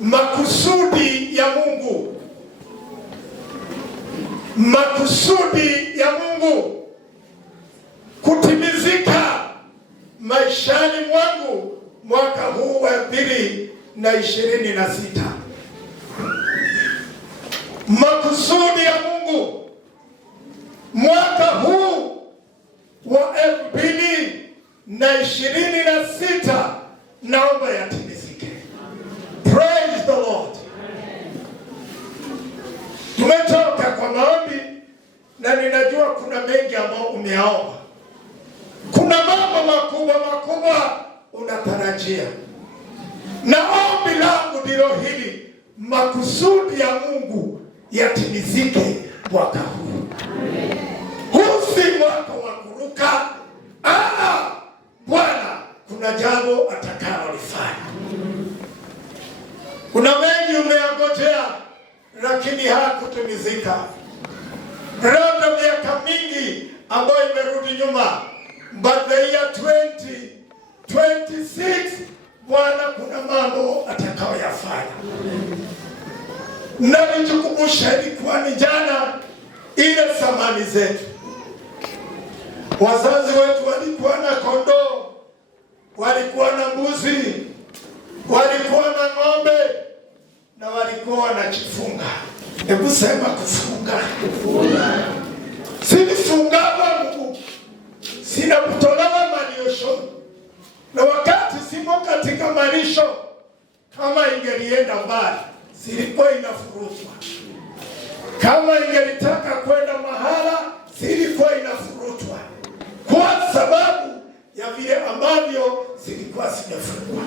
makusudi ya Mungu. Makusudi ya Mungu kutimizika maishani mwangu mwaka huu wa 2026. Makusudi ya Mungu mwaka huu wa 2026 naomba yatimizike. Praise the Lord. Tumetoka kwa maombi na ninajua kuna mengi ambayo umeomba. Kuna mambo makubwa unatarajia. Na ombi langu ndilo hili, makusudi ya Mungu yatimizike mwaka huu. Huu si mwaka wa kuruka. Bwana kuna jambo atakalolifanya. Kuna mengi umeyangojea lakini hakutimizika. Labda miaka mingi ambayo imerudi nyuma, but the year 2026 Bwana kuna mambo atakayoyafanya. Na nijikumbusha ilikuwa ni jana ile samani zetu. Wazazi wetu walikuwa na kondoo, walikuwa na mbuzi, walikuwa na ng'ombe na walikuwa wanajifunga. Hebu sema kufunga. Sinifungawa Mungu. Sina kutolewa malisho. Na wakati simo katika malisho, kama ingelienda mbali, silikuwa inafurutwa. Kama ingelitaka kwenda mahala, silikuwa inafurutwa. Kwa sababu ya vile ambavyo silikuwa zimefungwa.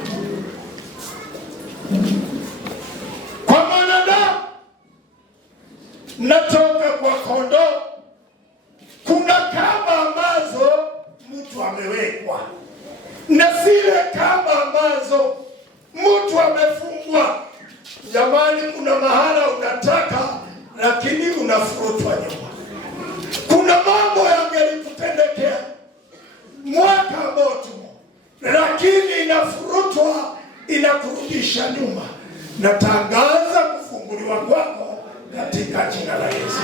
Kwa mwanadamu, natoka kwa kondoo, kuna kamba ambazo mtu amewekwa. Na zile kamba ambazo mtu amefungwa. Jamani, kuna mahala unataka lakini unafurutwa nyuma. Kuna mambo yangelikutendekea mwaka ambao tumo, lakini inafurutwa, inakurudisha nyuma. Natangaza kufunguliwa kwako katika jina la Yesu.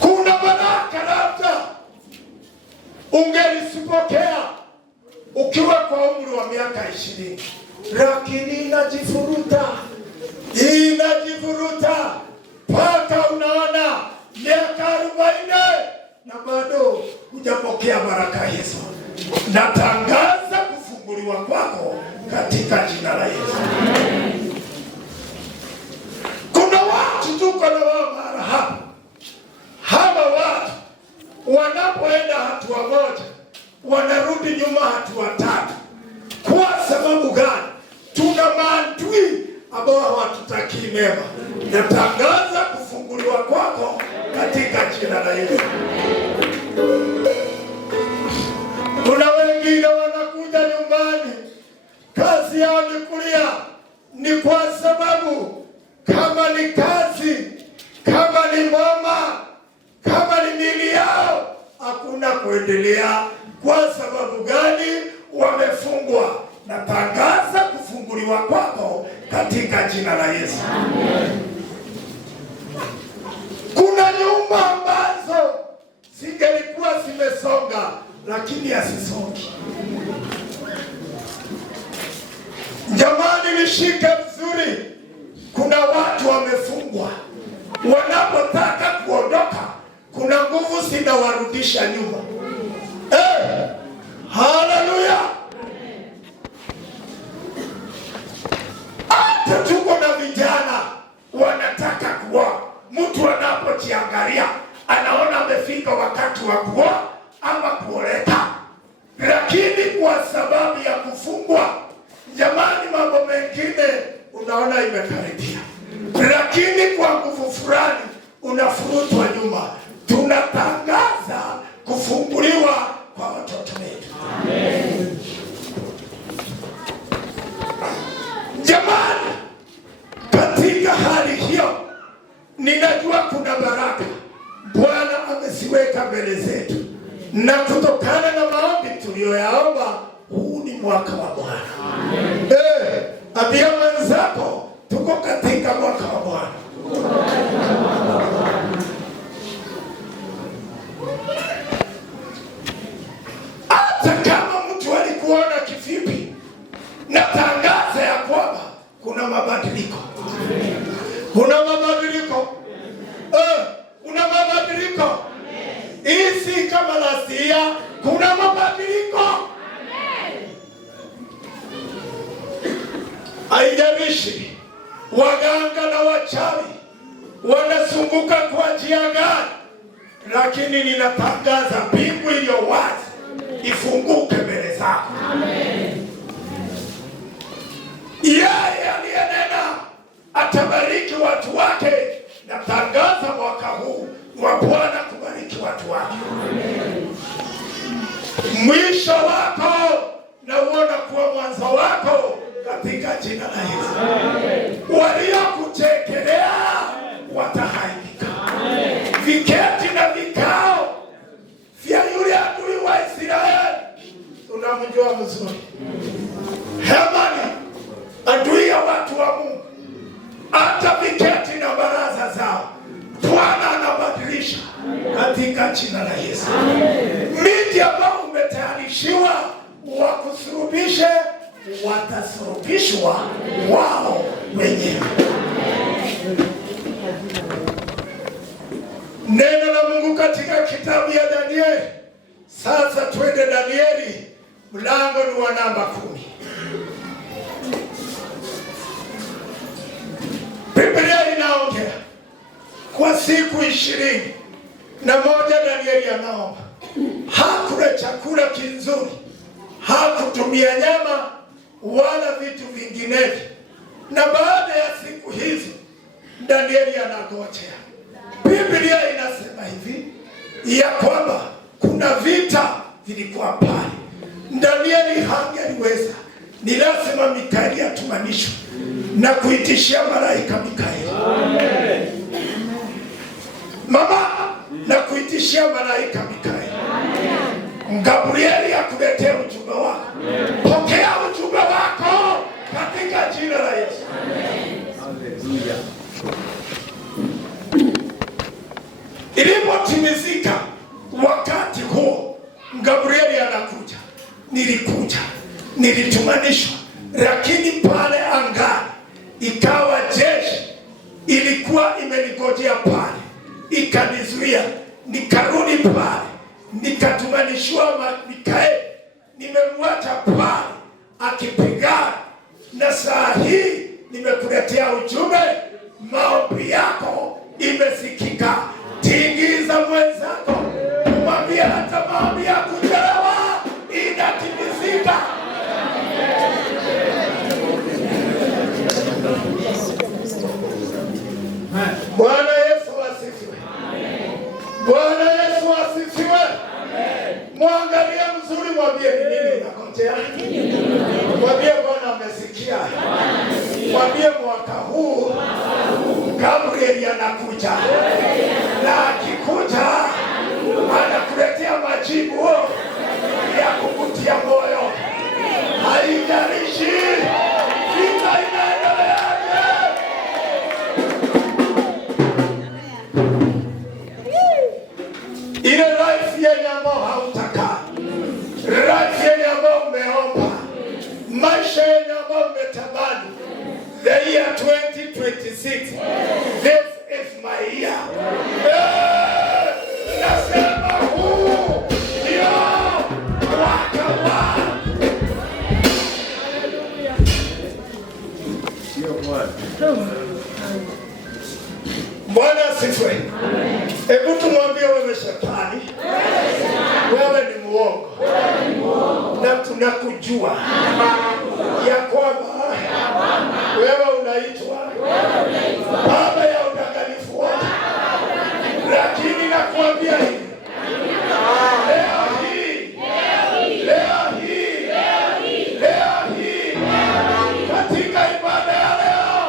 Kuna baraka labda ungelisipokea ukiwa kwa umri wa miaka 20, lakini inajifuruta mpaka unaona miaka 40 na bado hujapokea baraka hizo. Natangaza kufunguliwa kwako katika jina la Yesu. Kuna watu tuko na wao mara hapa. Hawa watu wanapoenda hatua moja, wanarudi nyuma hatua 3. Kwa sababu gani? Tuna maadui ambao hawatutakii mema. Natangaza kufunguliwa kwako katika jina la Yesu. Kuna wengine wanakuja nyumbani, kazi yao ni kulia. Ni kwa sababu kama ni kazi, kama ni mama, kama ni mili yao, hakuna kuendelea. Kwa sababu gani? Wamefungwa. Natangaza kufunguliwa kwako katika jina la Yesu. Amen. Kuna nyumba ambazo zingelikuwa zimesonga lakini hasisongi. Jamani, nishike vizuri. Kuna watu wamefungwa. Wanapotaka kuondoka, kuna nguvu zinawarudisha nyuma. Haleluya. Hata tuko na vijana wanataka kuoa. Mtu anapojiangalia anaona amefika wakati wa kuoa ama kuoleka, lakini kwa sababu ya kufungwa, jamani, mambo mengine unaona imekaribia, lakini kwa nguvu fulani unafurutwa nyuma. Tunatangaza kufunguliwa kwa watoto wetu. Amen. Jamani, katika hali hiyo ninajua kuna baraka Bwana ameziweka mbele zetu, na kutokana na maombi tuliyoyaomba, huu ni mwaka mwaka wa Bwana. Ambia mwenzako tuko katika mwaka wa Bwana. Hata kama mtu alikuona kivipi, natangaza ya kwamba kuna mabadiliko. Kuna mabadiliko. Kuna mabadiliko. Hii kama lasia, kuna mabadiliko. Haijalishi waganga na wachawi wanazunguka kwa njia gani, lakini ninatangaza mbingu iliyo wazi ifunguke mbele zako. Yeye aliyenena atabariki watu wake. Natangaza mwaka huu wa Bwana kubariki watu wake. Mwisho wako na uona kuwa mwanzo wako katika jina la Yesu. Waliokuchekelea watahaibika. Viketi na vikao vya yule adui wa Israeli tunamjua mzuri. Hemani, adui ya watu wa Mungu. Hata viketi na baraza zao Bwana anabadilisha katika jina la Yesu. Miti ambao umetayarishiwa wakusurubishe, watasurubishwa wao wenyewe. Neno la Mungu katika kitabu ya Danieli. Sasa twende Danieli, mlango ni wa namba 10. Biblia inaongea kwa siku 21 Danieli anaomba. Hakula chakula kizuri, hakutumia nyama wala vitu vinginevyo. Na baada ya siku hizi Danieli anagojea. Biblia inasema hivi ya kwamba kuna vita vilikuwa pale. Danieli hangeliweza, ni lazima Mikaeli atumanishwe na kuitishia malaika Mikaeli. Amen. Mama, na kuitishia malaika Mikaeli. Amen. Gabrieli akuletea ujumbe wako. Amen. Pokea ujumbe wako katika jina la Yesu. Amen. Haleluya. Ilipotimizika wakati huo, Gabrieli anakuja. Nilikuja, nilitumanishwa, lakini pale angani ikawa jeshi ilikuwa imenigojea pale, ikanizuia. Nikarudi pale, nikatumanishwa Mikaeli, nimemwacha pale akipigana. Na saa hii nimekuletea ujumbe, maombi yako imesikika. Tingiza mwenzako, kumwambia hata maombi ya kuchelewa inatimizika. Bwana Yesu asifiwe. Bwana Yesu asifiwe. Mwangalie mzuri, mwambie ni nini nakojea. Mwambie Bwana amesikia. Mwambie mwaka huu Gabrieli anakuja. Na akikuja anakuletea majibu ya kukutia moyo. Haijalishi vita inaendeleaje. Ile life yenye ambao hautaka, life yenye ambao umeomba, maisha yenye ambao umetamani, the year 2026, this is my year. Nasema huu ndio mwaka wa Bwana asifiwe. Hebu tumwambie wewe shetani, wewe ni muongo. Na tunakujua ya kwamba wewe unaitwa baba ya udanganyifu wote. Lakini nakuambia hivi, leo hii katika ibada ya leo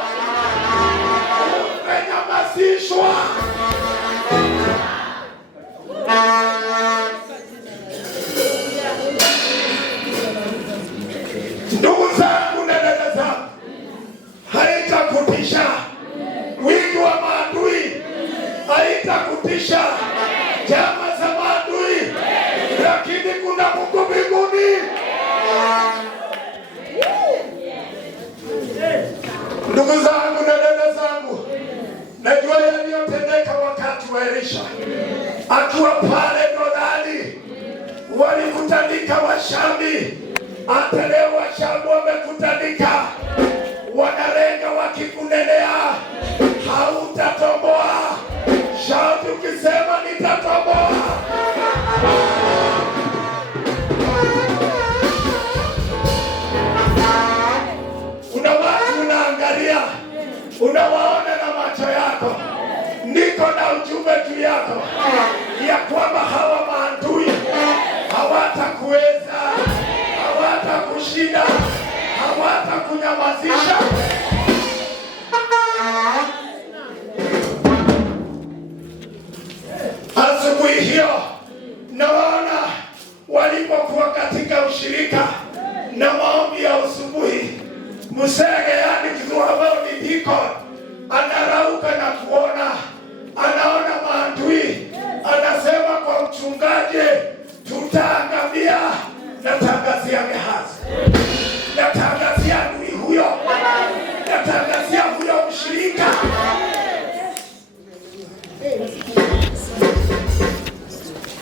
umenyamazishwa. Ndugu zangu na dada zangu, haitakutisha wingi wa maadui, haitakutisha jama za maadui, lakini kuna Mungu mbinguni. Ndugu zangu na dada zangu, najua yaliyotendeka wakati wa Elisha akiwa pale Dodani. Walikutanika Washami, hata leo Washami wamekutanika, wanalenga wakikunenea, hautatomboa. Shauti ukisema nitatomboa. Kuna watu unaangalia, unawaona na macho yako. Niko na ujumbe juu yako ya kwamba hawa maadui hawatakuweza, hawatakushinda, hawatakunyamazisha. Asubuhi hiyo naona walipokuwa katika ushirika na maombi ya usubuhi, Musege yani kitu ambao ni diko anarauka na kuona, anaona maadui, anasema kwa mchungaji, tutaangamia. Natangazia Gehazi, natangazia adui huyo, natangazia huyo mshirika.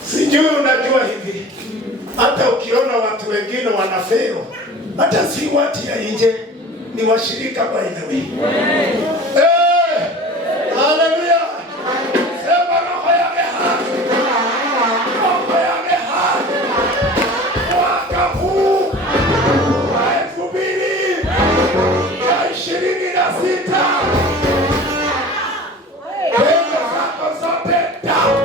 Sijui unajua hivi, hata ukiona watu wengine wanafeo, hata si watu ya nje, ni washirika by the way. Haleluya. Sema roho ya Gehazi, roho ya Gehazi, mwaka huu wa 2026, pendo zako zote down.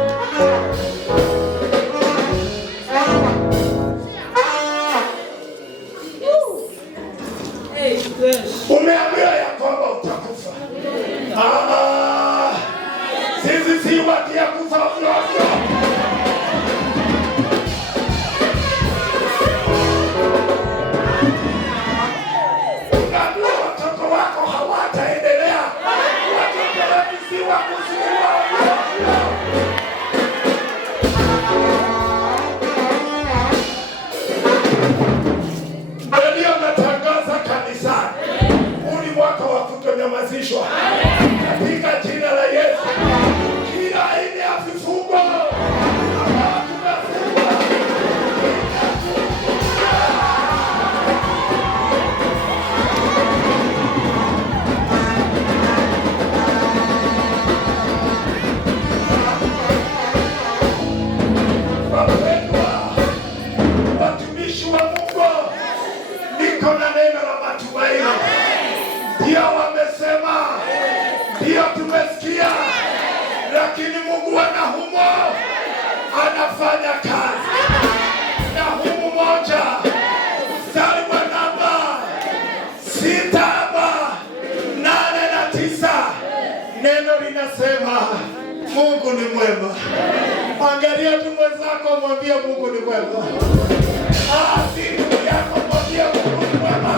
Umeambiwa ya kwamba utakufa. Sisi si watu ya kufa ovyo ovyo. Unaambiwa watoto wako hawataendelea. Watoto wetu si wa kuzaliwa ovyo ovyo. Ndio natangaza kanisani, huu ni mwaka wa kutonyamazishwa katika jina la Yesu. Kila aina ya vifungo ambao tumefungwa wapendwa, watumishi wa Mungu, niko na neno la matumaini. Ndio wamesema, ndio tumesikia, lakini Mungu wa Nahumo anafanya kazi. Nahumu 1 mstari wa namba 6, 8 na 9, neno linasema Mungu ni mwema. Angalia tu mwenzako, mwambie Mungu ni mwema. Siku yako mwambie Mungu ni mwema.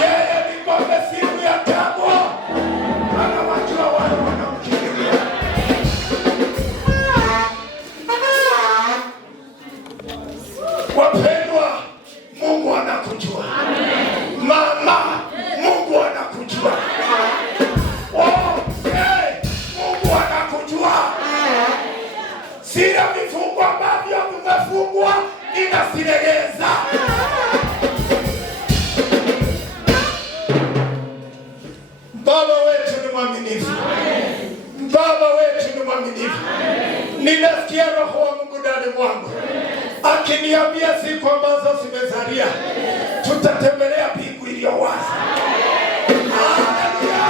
Yeye ni ng'ombe siku ya tabu, anawajua wale wanamkimbilia. Wapendwa, Mungu anakujua. Mama, Mungu anakujua. Mungu anakujua. Sina vifungo ambavyo vimefungwa, ninasilegeza. Baba wetu ni mwaminifu. Baba wetu ni mwaminifu. Ninasikia Roho wa Mungu ndani mwangu akiniambia siku ambazo zimezalia tutatembelea mbingu iliyo wazi. Haleluya.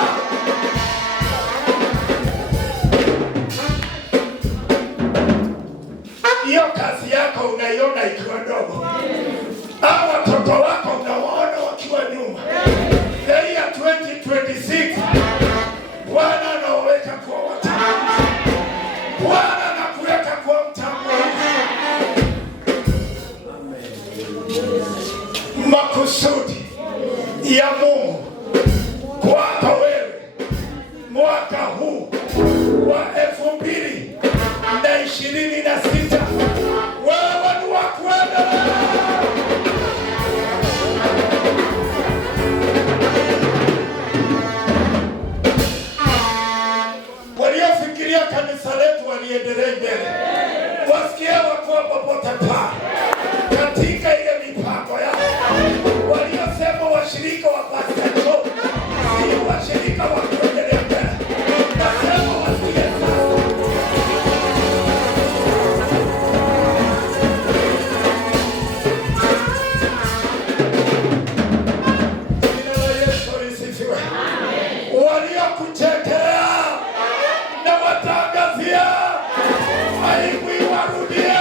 Hiyo kazi yako unaiona ikiwa ndogo, au watoto wako unawaona wakiwa nyuma. The year 2026 Bwana anaweka kwa watakatifu. Bwana anakuweka kwa mtambulizi. kusudi ya Mungu kwako wewe mwaka huu wa 2026. Wewe ni wa kuendelea. Waliofikiria kanisa letu waliendelea mbele, wasikie wakiwa popote pale katika ile mipango yao. Waliosema washirika wa Pastor Joe si washirika wa kuendelea mbele, nasema wasikie sasa. Jina la Yesu lisifiwe. Waliokuchekelea na watangazia aibu iwarudie.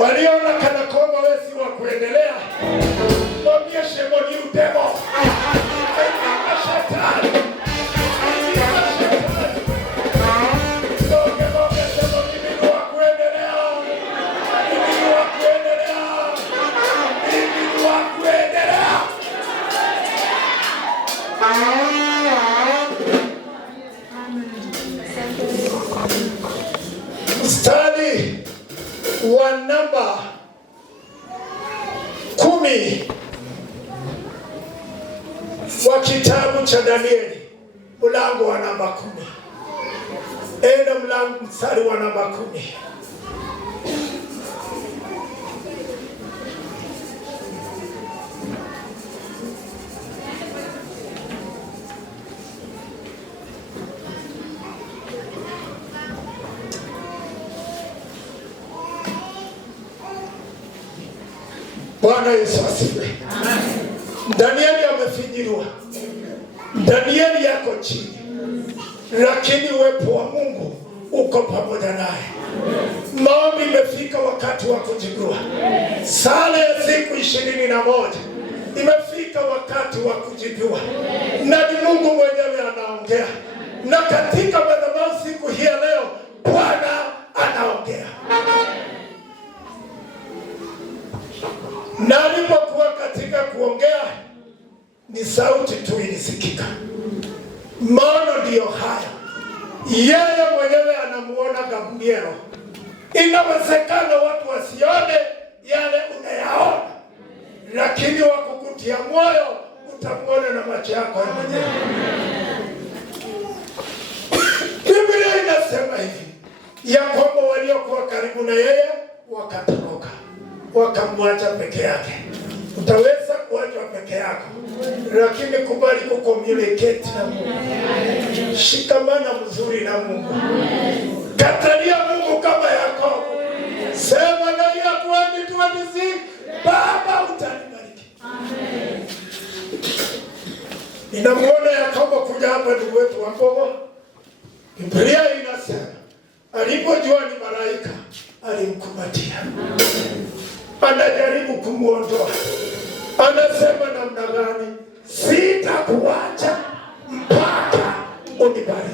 Waliona kana kwamba wewe si wa kuendelea, mwambie shemo ni udemo. Aiba shetani. Aiba shetani. Doge shemo mimi ni wa kuendelea. Mimi ni wa kuendelea. Mimi ni wa kuendelea. Mstari wa namba 10 wa kitabu cha Danieli, mlango wa namba 10. Enda mstari wa namba 10. Bwana Yesu asifiwe. Danieli amefinyiliwa. Danieli yako chini, lakini uwepo wa Mungu uko pamoja naye. Maombi imefika wakati wa kujibiwa. Sala ya siku 21 imefika wakati wa kujibiwa, na ni Mungu mwenyewe anaongea. Na katika madhabahu siku hii ya leo Bwana anaongea. Na alipokuwa katika kuongea, ni sauti tu ilisikika. Maono ndiyo haya. Yeye mwenyewe anamuona Gabriel. Inawezekana watu wasione yale unayaona, lakini wakukutia moyo utamuona na macho yako mwenyewe. Biblia inasema hivi ya kwamba waliokuwa karibu na yeye wakatoroka, wakamwacha peke yake. Utaweza kuachwa peke yako, lakini kubali kucommunicate na Mungu. Shikamana mzuri na Mungu. Katalia Mungu kama Yakobo. Sema na ya 2026, Baba utanibariki. Amen. Ninamuona Yakobo kuja hapa, ndugu wetu wa Yakobo. Biblia inasema alipojua ni malaika alimkumbatia. Anajaribu kumuondoa. Anasema namna gani? Sitakuacha mpaka unibariki.